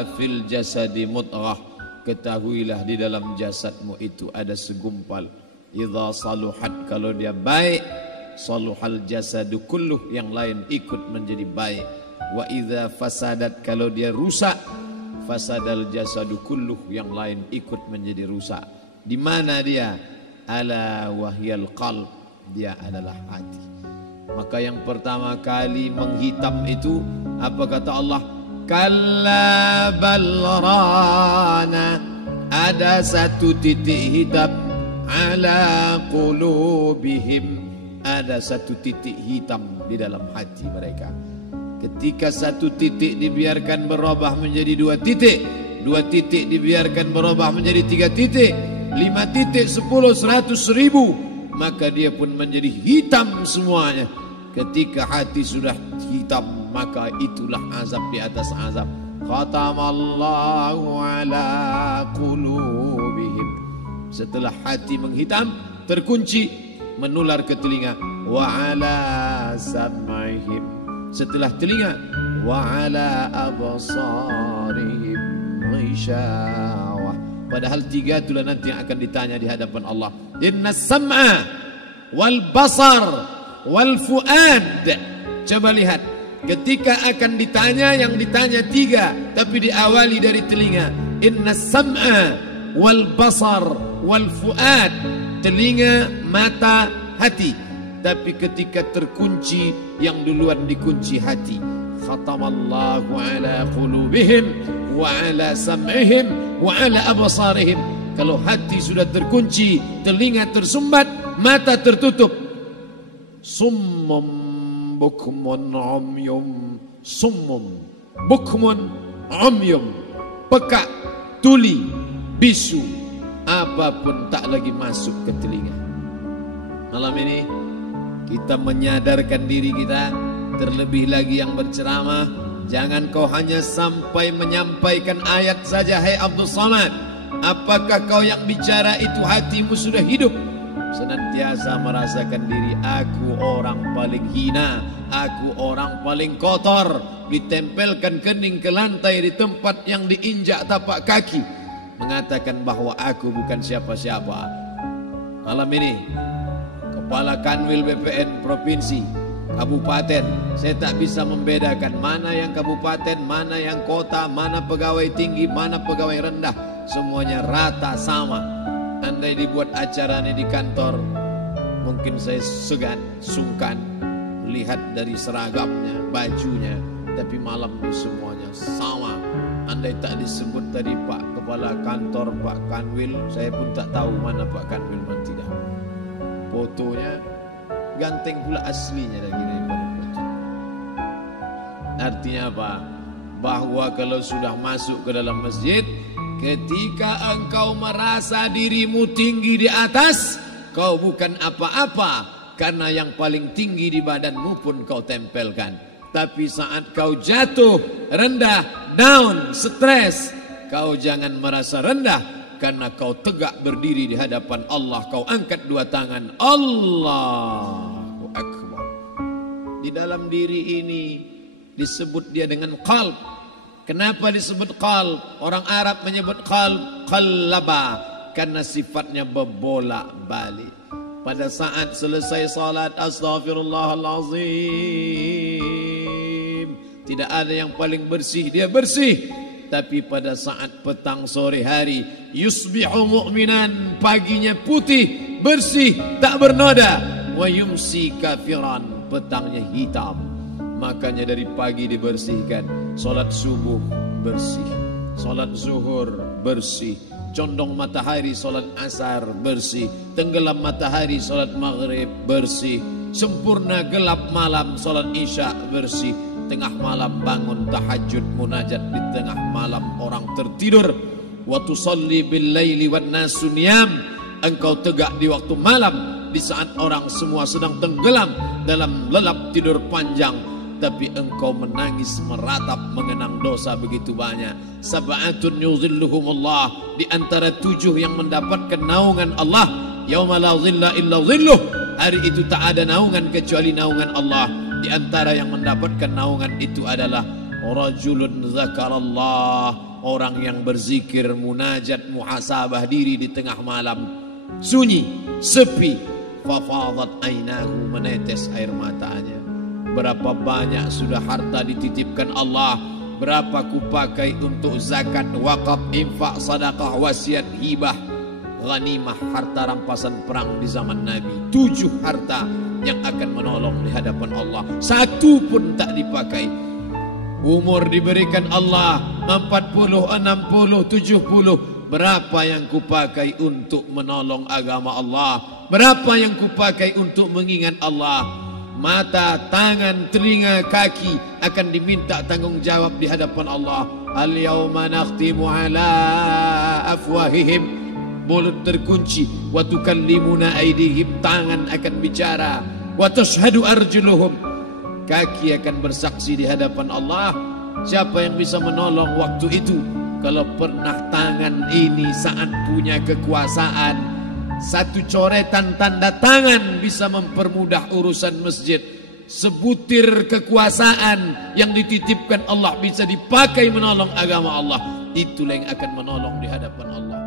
ala fil jasadi mudghah, ketahuilah di dalam jasadmu itu ada segumpal. Idza saluhat, kalau dia baik, saluhal jasadu kulluh, yang lain ikut menjadi baik. Wa idza fasadat, kalau dia rusak, fasadal jasadu kulluh, yang lain ikut menjadi rusak. Di mana dia? Ala wahyal qalb, dia adalah hati. Maka yang pertama kali menghitam itu apa kata Allah? Kalla bal rana, ada satu titik hitam. Ala qulubihim, ada satu titik hitam di dalam hati mereka. Ketika satu titik dibiarkan berubah menjadi dua titik dibiarkan berubah menjadi 3 titik, 5 titik, 10, 100, 1000, maka dia pun menjadi hitam semuanya. Ketika hati sudah hitam, maka itulah azab di atas azab. Khatamallahu ala qulubihim. Setelah hati menghitam, terkunci, menular ke telinga. Wa ala sam'ihim. Setelah telinga, wa ala absarihim ghisyawah. Padahal 3 itulah nanti yang akan ditanya di hadapan Allah. Inna sam'a wal basar wal fuad. Coba lihat, ketika akan ditanya, yang ditanya 3, tapi diawali dari telinga. Inna sam'a wal basar wal fuad, telinga, mata, hati. Tapi ketika terkunci, yang duluan dikunci hati. Khatamallahu ala qulubihim wa ala sam'ihim wa ala absarihim. Kalau hati sudah terkunci, telinga tersumbat, mata tertutup. Summum bukmun umyum. Summum bukmun umyum, peka, tuli, bisu, apapun tak lagi masuk ke telinga. Malam ini kita menyadarkan diri kita, terlebih lagi yang berceramah. Jangan kau hanya sampai menyampaikan ayat saja. Hai Abdul Samad, apakah kau yang bicara itu hatimu sudah hidup? Senantiasa merasakan diri, aku orang paling hina, aku orang paling kotor. Ditempelkan kening ke lantai di tempat yang diinjak tapak kaki, mengatakan bahwa aku bukan siapa-siapa. Malam ini Kepala Kanwil BPN Provinsi, Kabupaten, saya tak bisa membedakan mana yang kabupaten, mana yang kota, mana pegawai tinggi, mana pegawai rendah. Semuanya rata sama. Andai dibuat acara ini di kantor, mungkin saya sungkan melihat dari seragamnya, bajunya. Tapi malam ini semuanya sama. Andai tak disebut tadi Pak Kepala Kantor, Pak Kanwil, saya pun tak tahu mana Pak Kanwil dan tidak. Fotonya ganteng pula aslinya daripada foto. Artinya apa? Bahwa kalau sudah masuk ke dalam masjid, ketika engkau merasa dirimu tinggi di atas, kau bukan apa-apa, karena yang paling tinggi di badanmu pun kau tempelkan. Tapi saat kau jatuh, rendah, down, stres, kau jangan merasa rendah, karena kau tegak berdiri di hadapan Allah. Kau angkat 2 tangan, Allahu Akbar. Di dalam diri ini disebut dia dengan qalb. Kenapa disebut qalb? Orang Arab menyebut qalb qallaba, karena sifatnya berbolak-balik. Pada saat selesai salat, astaghfirullahalazim, tidak ada yang paling bersih, dia bersih. Tapi pada saat petang sore hari, yusbihu mu'minan, paginya putih, bersih, tak bernoda. Wa yumsi kafiran, petangnya hitam. Makanya dari pagi dibersihkan. Salat subuh bersih, salat zuhur bersih, condong matahari salat asar bersih, tenggelam matahari salat maghrib bersih, sempurna gelap malam salat isya bersih, tengah malam bangun tahajud munajat, di tengah malam orang tertidur. Wa tusalli bil laili wan nasu niyam, engkau tegak di waktu malam, di saat orang semua sedang tenggelam dalam lelap tidur panjang, tapi engkau menangis meratap mengenang dosa begitu banyak. Sab'atun yuzilluhumullah, di antara 7 yang mendapatkan naungan Allah. Yauma la zilla illa zilluh, hari itu tak ada naungan kecuali naungan Allah. Di antara yang mendapatkan naungan itu adalah rajulun zakarallah orang yang berzikir, munajat, muhasabah diri di tengah malam, sunyi, sepi, fafadat ainahu, menetes air matanya. Berapa banyak sudah harta dititipkan Allah, berapa kupakai untuk zakat, wakaf, infak, sedekah, wasiat, hibah, ghanimah, harta rampasan perang di zaman Nabi. 7 harta yang akan menolong di hadapan Allah, 1 pun tak dipakai. Umur diberikan Allah 40, 60, 70. Berapa yang kupakai untuk menolong agama Allah? Berapa yang kupakai untuk mengingat Allah? Mata, tangan, telinga, kaki akan diminta tanggung jawab di hadapan Allah. Al-yawma nakhtimu ala afwahihim, mulut terkunci, wa tukallimuna aydihim, tangan akan bicara, wa tashhadu arjuluhum, kaki akan bersaksi di hadapan Allah. Siapa yang bisa menolong waktu itu? Kalau pernah tangan ini saat punya kekuasaan, 1 coretan tanda tangan bisa mempermudah urusan masjid. Sebutir kekuasaan yang dititipkan Allah bisa dipakai menolong agama Allah. Itulah yang akan menolong di hadapan Allah.